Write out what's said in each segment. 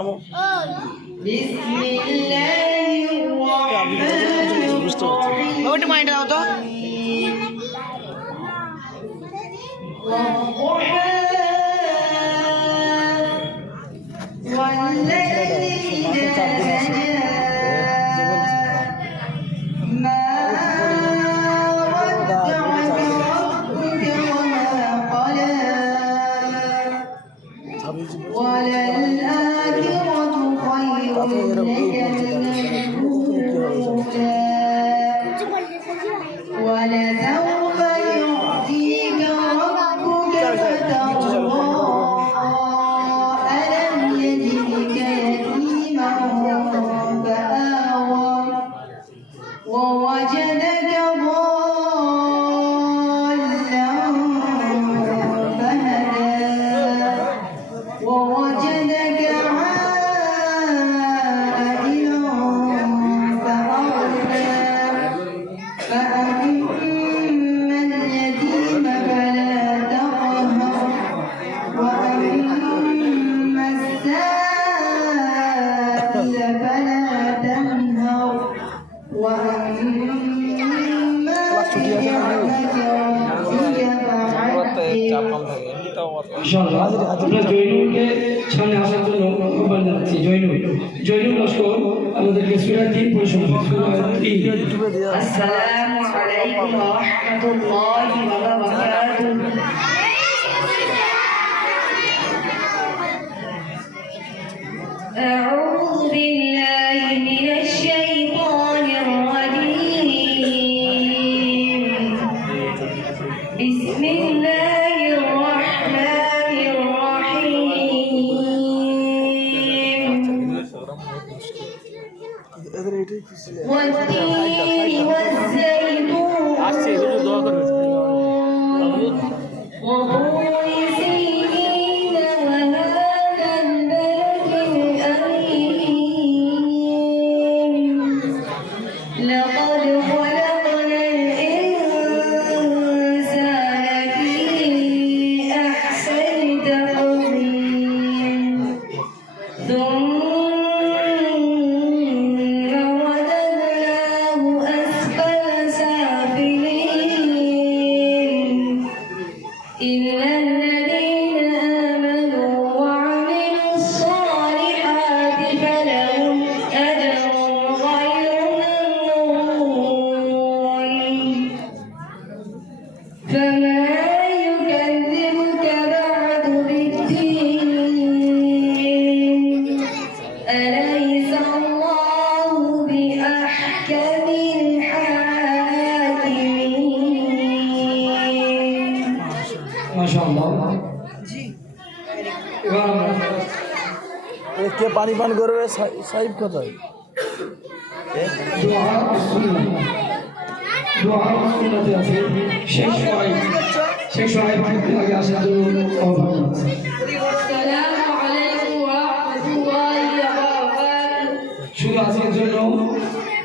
নামো। বিসমিল্লাহ। İlle পানি পান করবে সাহেব কোথায়? সময় শুধু জন্য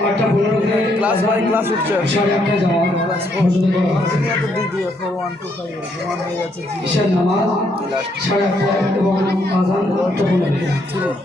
আটটা পনেরো ক্লাস বাই ক্লাস উঠছে। সাড়ে আটটা যাওয়া সাড়ে আটটা এবং আজান আটটা পনেরো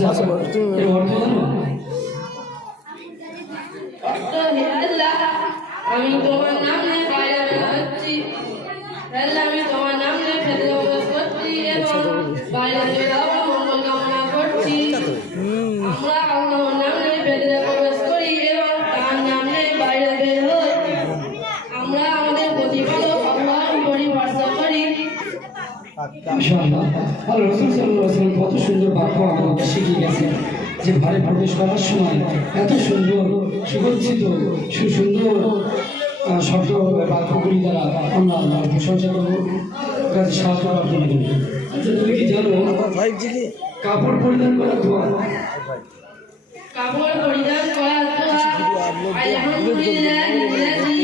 Saya. সুন্দর বাক্য আমাকে শিখিয়ে গেছে যে ঘরে প্রবেশ করার সময় এত সুন্দর সুগঞ্জিত সুসুন্দর শব্দ, বাক্যগুলি দ্বারা আমরা প্রশংসা করব কাছে সাহায্য প্রার্থনা করি আচ্ছা তুমি কি জানো কাপড় পরিধান করা দোয়া কাপড় পরিধান করা দোয়া আলহামদুলিল্লাহ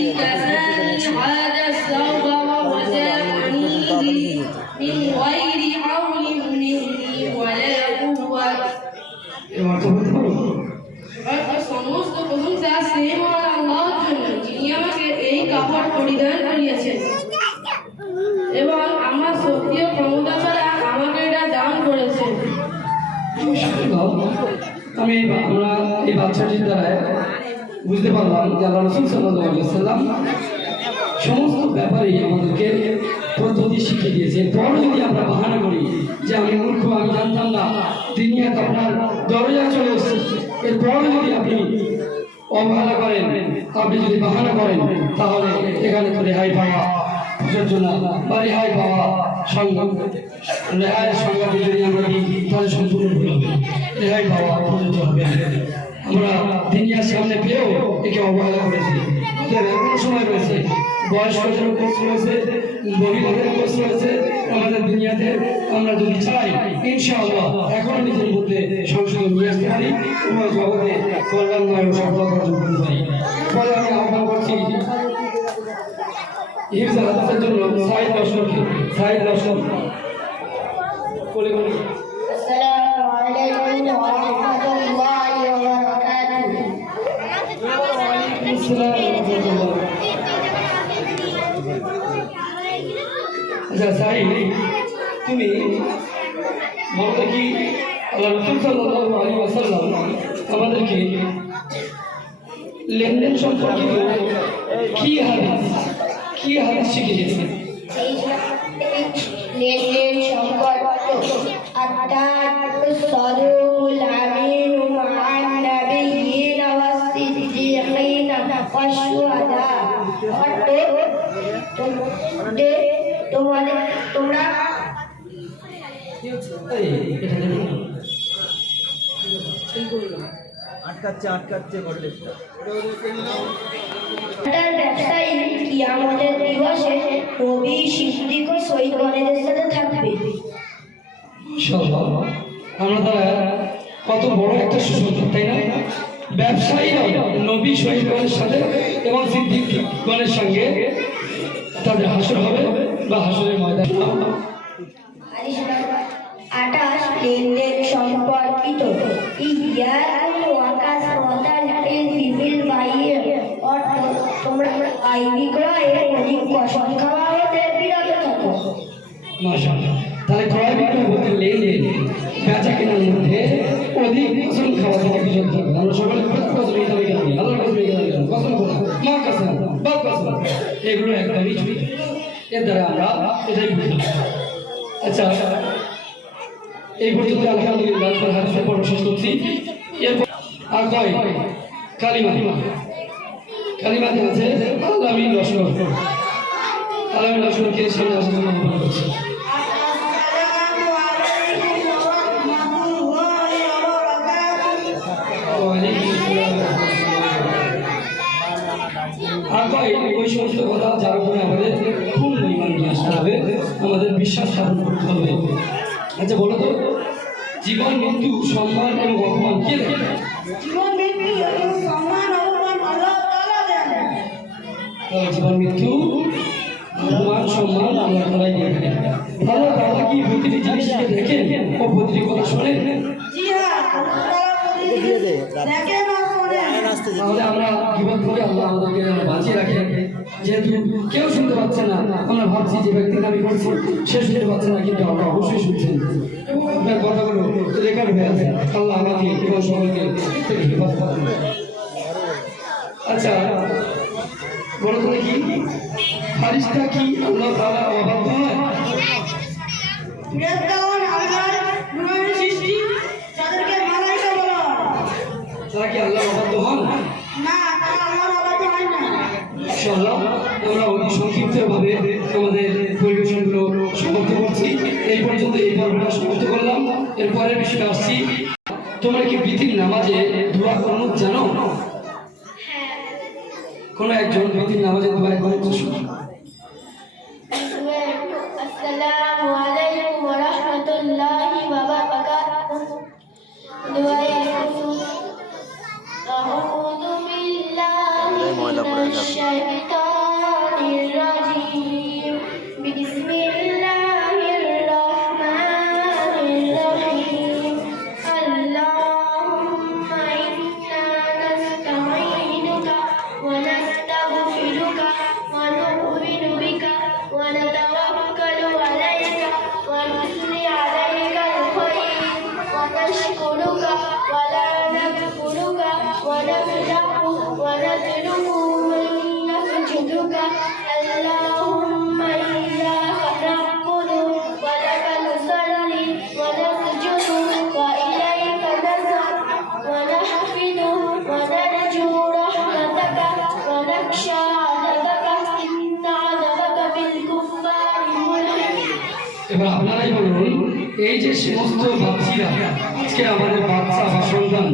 আমি আমরা এই বাচ্চাটির দ্বারা বুঝতে পারলাম যে আল্লাহ রসুল সাল্লাহ আলিয়া সাল্লাম সমস্ত ব্যাপারে আমাদেরকে পদ্ধতি শিখিয়ে দিয়েছে। এরপর যদি আমরা বাহানা করি যে আমি মূর্খ, আমি জানতাম না তিনি তো আপনার দরজা চলে এসেছে। এরপর যদি আপনি অবহেলা করেন, আপনি যদি বাহানা করেন, তাহলে এখানে তো রেহাই পাওয়া যোজনা বা রেহাই পাওয়া সংগ্রাম রেহাইয়ের সংগ্রামে যদি আমরা দিই, তাহলে সম্পূর্ণ ভুল হবে। রেহাই পাওয়া প্রযোজ্য হবে আমরা দুনিয়ার সামনে পেয়েও একে অবহেলা করেছি। এখনও সময় রয়েছে বয়স্কদের কোর্স রয়েছে গরিবদের কোর্স রয়েছে, আমাদের দুনিয়াতে আমরা যদি চাই, ইনশাআল্লাহ এখনও নিজের মধ্যে সংশোধন নিয়ে আসতে পারি এবং জগতে কল্যাণময় সফলতা অর্জন করতে পারি। ফলে আমি আহ্বান করছি হিফজ হাদিসের জন্য সাইদ লস্করকে সাইদ লস্কর কোলে কোলে। আচ্ছা তুমি আমাদেরকে লেনদেন সম্পর্কিত কি হাদিস? কি হাদিস শিখিয়েছেন লেনদেন সম্পর্ক অর্থাৎ সদুল তোমাদের তোমরা। আটকাচ্ছে আটকাচ্ছে কিয়ামতের দিবসে সিদ্দিক ও সাথে থাকবে। আমরা তারা কত বড় একটা সুসংবাদ তাই না ব্যবসায়ীরাও নবী শহীদগণের সাথে এবং সিদ্দিকগণের সঙ্গে তাদের হাসর হবে বা হাসরের ময়দান। আটাশ লেনদেন সম্পর্কিত তোমরা আই বিক্রয়ে অধিক বিরত থাকো। এর দ্বারা আমরা এটাই বুঝলাম। আচ্ছা এই পর্যন্ত আলহামদুলিল্লাহ হাদিসের পর্ব শেষ করছি। এরপর আর কয়? কালিমা। কালিমাতে আছে আল্লামী লস্কর আল্লামী লস্করকে সামনে আসার জন্য বিশ্বাস স্থাপন করতে হবে। আচ্ছা বলো তো জীবন মৃত্যু সম্মান এবং অপমান কে দেয়? তাহলে জীবন মৃত্যু অপমান সম্মান আল্লাহ তালাই দিয়ে থাকেন। আল্লাহ কি প্রতিটি জিনিসকে দেখেন? ও প্রতিটি কথা শোনেন? দিয়ে দে আসতে তাহলে আমরা বিপদ থেকে আল্লাহ আমাদেরকে বাঁচিয়ে রাখে যেহেতু কেউ শুনতে পাচ্ছে না ভাবছি যে ব্যক্তির আমি করছি সে শুনতে পাচ্ছে না কিন্তু আমরা অবশ্যই শুনছেন আপনার কথাগুলো রেকর্ড হয়ে আছে। আল্লাহ আমাকে এবং সকলকে থেকে আচ্ছা বলো তো দেখি ফারিস্তা কি আল্লাহ তাআলা অবাধ্য হয়? তারা কি আল্লাহ অবাধ্য হন? ইনশাআল্লাহ আমরা অতি সংক্ষিপ্তভাবে তোমাদের পরিবেশনগুলো সমাপ্ত করছি। এই পর্যন্ত এই পর্বটা সমাপ্ত করলাম। এরপরের বিষয়ে আসছি। তোমরা কি বিধির নামাজে দোয়া করানো জানো? কোনো একজন বিধির নামাজে দোয়া একবার আপনারাই বলুন এই যে সমস্ত বাচ্চিরা, আজকে আমাদের বাচ্চা বা সন্তান,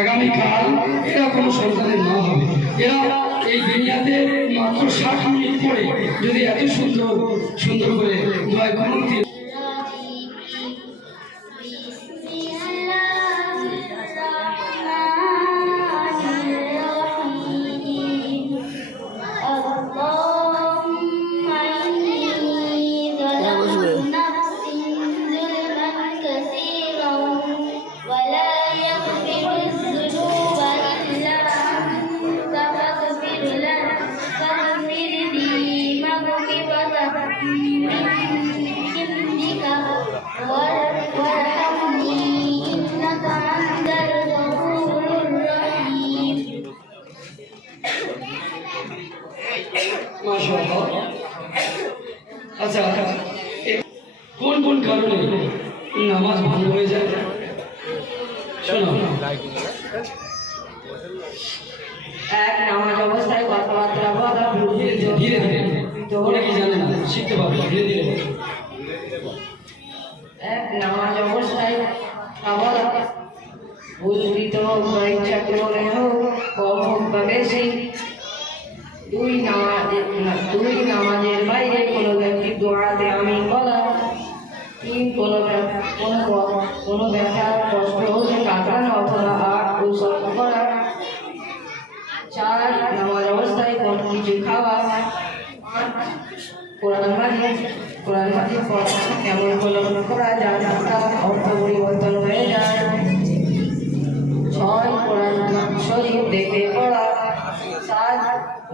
আগামীকাল এরা কোনো সন্তানের মা হবে। এরা এই দুনিয়াতে মাত্র ষাট মিনিট পরে যদি এত সুন্দর সুন্দর করে দোয়া অনেকেই জানে না শিখতে পারবে ধীরে ধীরে। এক নামাজ অবস্থায় আবার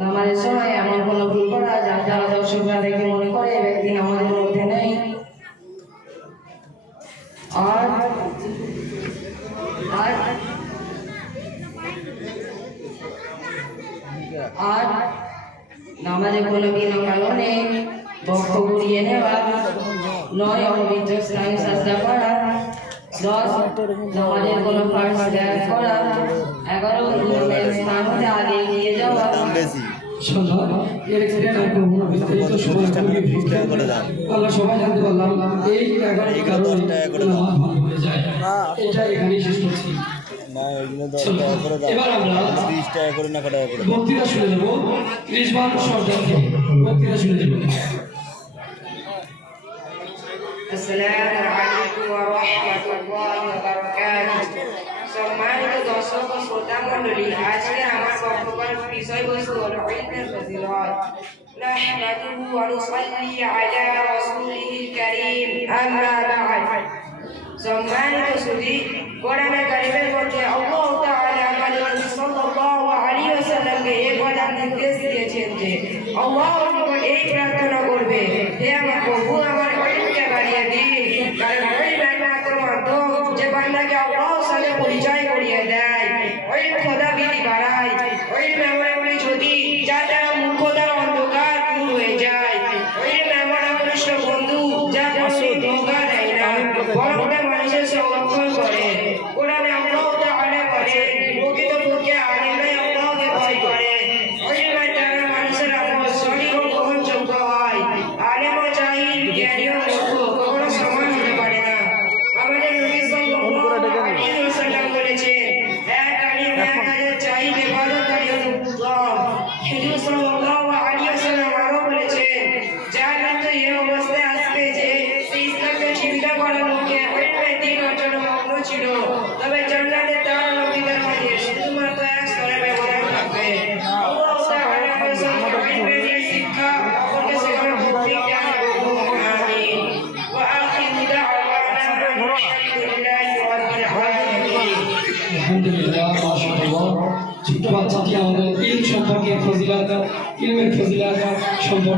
নামাজের সময় এমন কোনো ভুল করা যার দ্বারা দর্শকরা দেখে মনে করে ব্যক্তি নামাজের মধ্যে নেই। আর আর নামাজে কোনো বিনা কারণে বক্ষ ঘুরিয়ে নেওয়া, নয় অপবিত্র স্নানে সাজদা করা। দশ নামাজের কোনো পার্ট ত্যাগ করা এগারো ইমামের স্থান হতে আগে এগিয়ে যাওয়া। আমরা সবাই জানতে পারলাম এই এটা এখানেই শেষ করছি। এবার আমরা বক্তৃতা শুনে নেব। রিজওয়ান সর্দার থেকে বক্তৃতা শুনে আসসালামু সম্মানিত দর্শক ও শ্রোতা মণ্ডলী আজকে আমার বক্তব্যের বিষয়বস্তু হলো ইলমের ফজিলত نحمده ونصلي على رسوله الكريم أما بعد সম্মানিত সুধী কোরআনে কারিমের মধ্যে আল্লাহ তাআলা আমাদের নবী সাল্লাল্লাহু আলাইহি ওয়াসাল্লামকে এই কথা নির্দেশ দিয়েছেন যে আল্লাহর নিকট এই প্রার্থনা করবে হে আমার প্রভু Amen.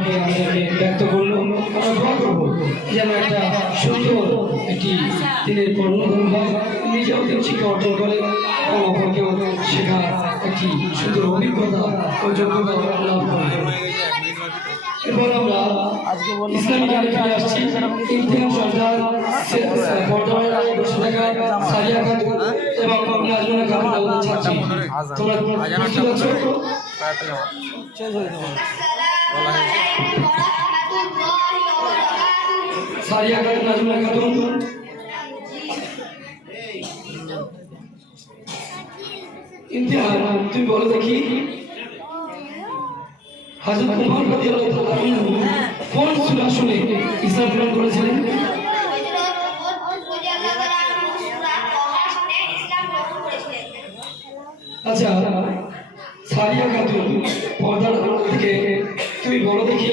আমাদেরকে ব্যক্ত করল আমরা দোয়া করব যেন একটা সুন্দর একটি দিনের কর্মধর্ম হয়। নিজেও শিক্ষা অর্জন করে এবং অপরকেও শেখা একটি সুন্দর অভিজ্ঞতা ও যোগ্যতা লাভ করে। এরপর আমরা আজকে ইসলামিক গানে আসছি। ইমতিহান সরকার বর্তমানে বসে থাকা সারিয়া খাতুন এবং খাতুন তোমরা সারিয়া খাতুন নাজমুনা খাতুন ইমতিহান তুমি বলো দেখি। হাজরত উমর রাদিয়াল্লাহু তাআলা কোন সূরা শুনে ইসলাম গ্রহণ করেছিলেন। আচ্ছা সারিয়া খাতুন পর্দার তুমি বলো দেখি।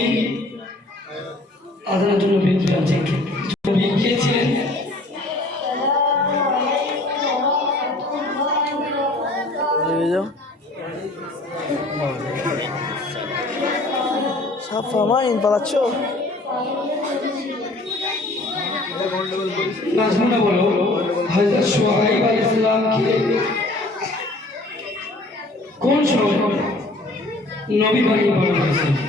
আজানের জন্য বিদ্যুৎ আছে নবী কে ছিলেন লেগে যাও সাফা মাইন পালাচ্ছ নাজমুনা বলো হযরত কোন সময় নবী বানিয়ে পালন করেছেন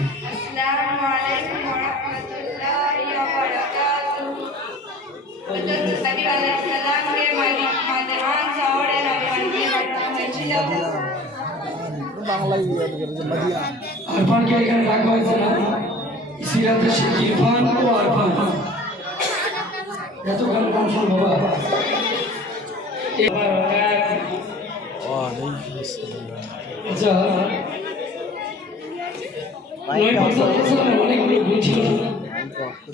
আরফানকে এখানে আচ্ছা।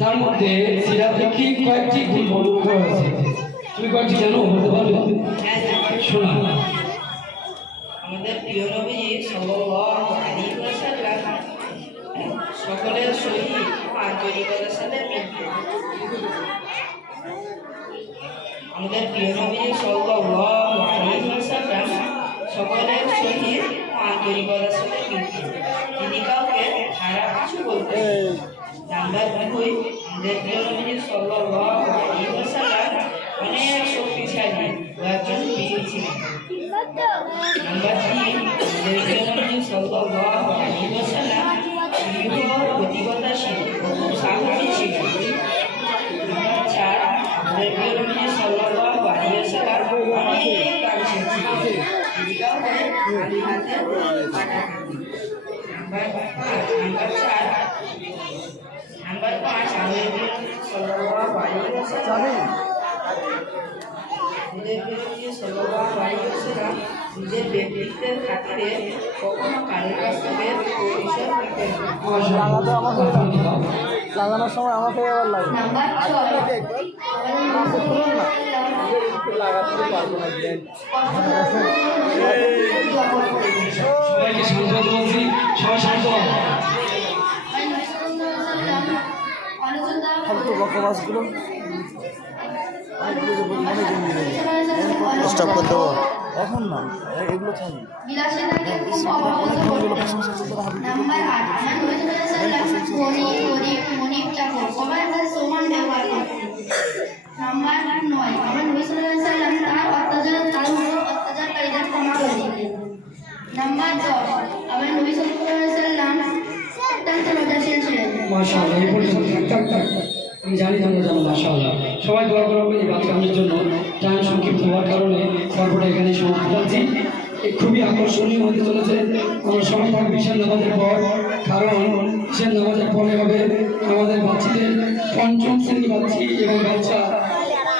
তার মধ্যে সিরাতে কি কয়েকটি গুণ বর্ণনা করা হয়েছে? তুমি কয়েকটি জানো, বলতে পারবে? শোনা আমাদের প্রিয় নবী সাল্লাল্লাহু আলাইহি ওয়াসাল্লাম সকলের সহিত আন্তরিকতার সাথে আমাদের প্রিয় নবী সাল্লাল্লাহু আলাইহি ওয়াসাল্লাম সকলের সহিত আন্তরিকতার সাথে মিলতেন তিনি কাউকে খারাপ কিছু বলতেন। নাম্বার দুই আমাদের প্রিয় নবী সাল্লাল্লাহু আলাইহি ওয়াসাল্লাম অনেক শক্তিশালী ও একজন বীর ছিলেন। নাম্বার তিন আমাদের প্রিয় নবী ও খুব সাহসী ছিলেন নাম্বার চার আমাদের প্রিয় নবী সাল্লাল্লাহু আলাইহি ওয়াসাল্লাম অনেক কাজ হাতে নাম্বার পাঁচ নাম্বার চার নাম্বার পাঁচ আমাদের প্রিয় নবী সাল্লাল্লাহু আলাইহি ওয়াসাল্লাম নিজের বিরুদ্ধে সাল্লাল্লাহু নিজের ব্যক্তিত্বের খাতিরে কখনো কারোর কাছ থেকে আমাকে লাগানোর সময় আমাকে আবার লাগে। লাগাতে পারব না সবাইকে শান্ত হতে বলছি সবাই শান্ত ফালতু বকবাসগুলো স্টপ করে দেবো এখন না এগুলো থাকবে চাকর সবার সাথে সমান ব্যবহার করতেন নাম্বার নয় আমার নবী সাল্লাল্লাহু আলাইহি তার অত্যাচার তার উপর অত্যাচারকারীদের ক্ষমা করে দিতেন নাম্বার দশ আমার নবী সাল্লাল্লাহু ওয়াসাল্লাম অত্যন্ত লজ্জাশীল ছিলেন মাশাআল্লাহ এই পর্যন্ত। থাক থাক থাক। আমি জানি তোমরা জানো মাশাআল্লাহ। সবাই দোয়া করবে এই বাচ্চা আমাদের জন্য। টাইম সংক্ষিপ্ত হওয়ার কারণে গল্পটা এখানে সমাপ্ত করছি। খুবই আকর্ষণীয় হতে চলেছে। আমরা সবাই থাকব ঈশান নামাজের পর, কারণ ঈশান নামাজের পরে হবে আমাদের বাচ্চাদের পঞ্চম শ্রেণি বাচ্চি এবং বাচ্চা।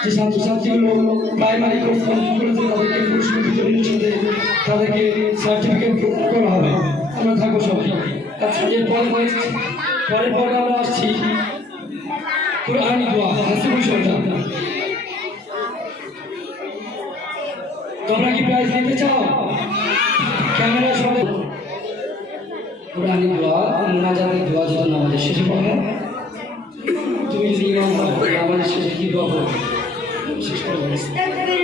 যে ছাত্রছাত্রীগুলো প্রাইমারি কোর্স কমপ্লিট করেছে, তাদেরকে পুরস্কার বিতরণের সাথে তাদেরকে সার্টিফিকেট করা হবে। আমরা থাকব সবাই। আচ্ছা এরপরে পরের পরে আমরা আসছি। কোরআনি দোয়া, হাসিবুল সরকার। তোমরা কি প্রাইজ নিতে চাও? ক্যামেরা সবাই কোরআনি দোয়া মোনাজাতের দোয়া যেটা নামাজের শেষে পড়ে, তুমি যদি নামাজের শেষে কি দোয়া করবে শেষ করে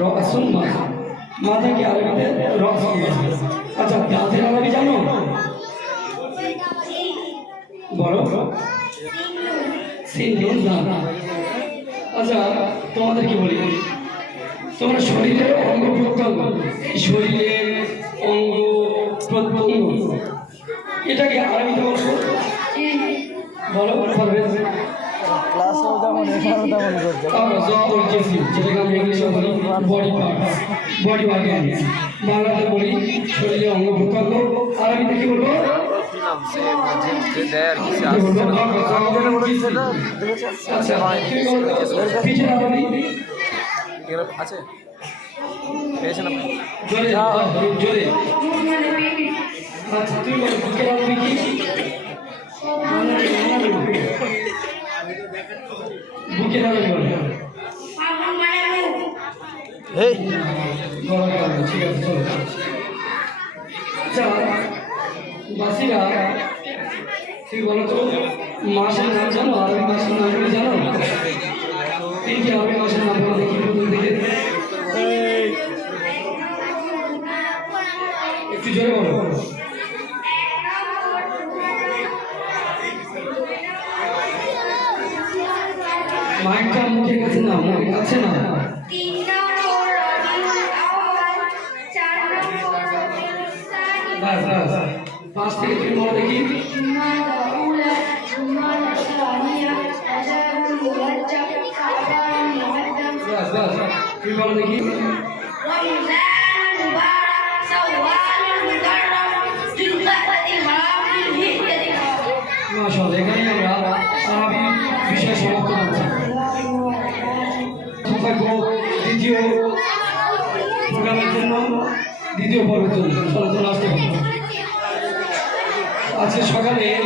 রসুন মাথা কি রসুন আচ্ছা আরবি জানো? দাঁত আচ্ছা তোমাদের কি বলি? তোমরা শরীরের অঙ্গ প্রত্যঙ্গ, এই যেটাকে ইংলিশে বলি বডি পার্টস বডি অর্গানস বাংলাতে বলি শরীরের অঙ্গ প্রত্যঙ্গ আর সে কি বলব? আছে পেয়েছেন আপনি জোরে জোরে আচ্ছা বলো বুকের এই আচ্ছা বাসিরা তুই বলো তো মাসের নাম জানো? আরবি মাসের নামগুলো জানো? তিনটি আরবি মাসের নাম? বলো একটু জোরে বলো। মাইকটা মুখের কাছে না? মুখের কাছে না? Speaking more again. Yes, yes. এখানে আমরা সারাবি বিষয় সমাপ্ত করছি দ্বিতীয় প্রোগ্রামের জন্য দ্বিতীয় পর্বের জন্য চলে চলে আসতে আজকে সকালে